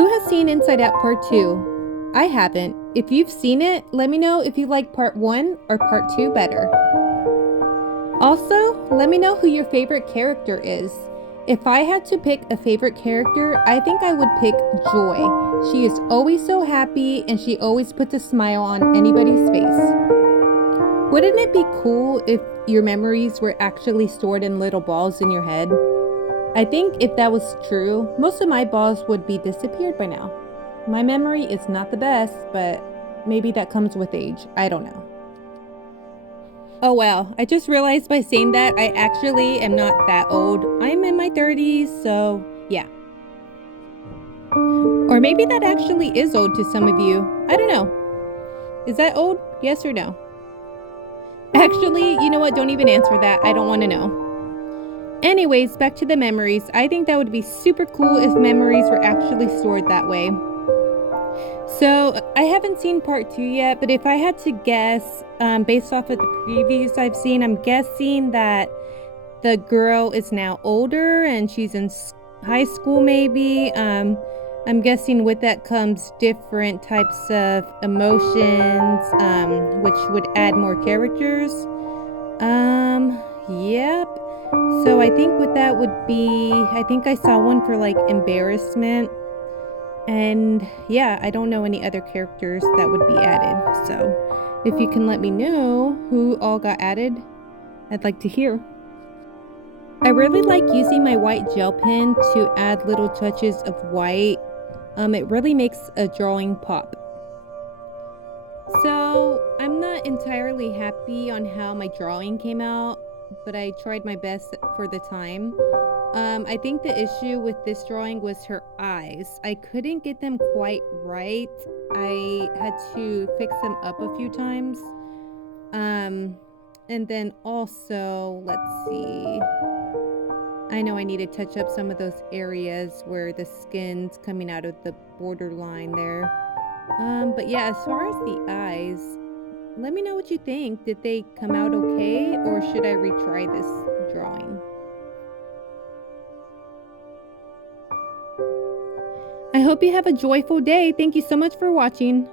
Who has seen Inside Out Part 2? I haven't. If you've seen it, let me know if you like Part 1 or Part 2 better. Also, let me know who your favorite character is. If I had to pick a favorite character, I think I would pick Joy. She is always so happy and she always puts a smile on anybody's face. Wouldn't it be cool if your memories were actually stored in little balls in your head? I think if that was true, most of my balls would be disappeared by now. My memory is not the best, but maybe that comes with age. I don't know. Oh wow, I just realized by saying that I actually am not that old. I'm in my 30s, so yeah. Or maybe that actually is old to some of you. I don't know. Is that old? Yes or no? Actually, you know what? Don't even answer that. I don't want to know. Anyways, back to the memories. I think that would be super cool if memories were actually stored that way. So, I haven't seen part 2 yet, but if I had to guess, based off of the previews I've seen, I'm guessing that the girl is now older and she's in high school maybe. I'm guessing with that comes different types of emotions, which would add more characters. Yep. So I think what that would be, I think I saw one for like embarrassment. And yeah, I don't know any other characters that would be added. So if you can let me know who all got added, I'd like to hear. I really like using my white gel pen to add little touches of white. It really makes a drawing pop. So I'm not entirely happy on how my drawing came out, but I tried my best for the time. I think the issue with this drawing was her eyes. I couldn't get them quite right. I had to fix them up a few times. And then also, let's see. I know I need to touch up some of those areas where the skin's coming out of the borderline there. But yeah, as far as the eyes, let me know what you think. Did they come out okay, or should I retry this drawing? I hope you have a joyful day. Thank you so much for watching.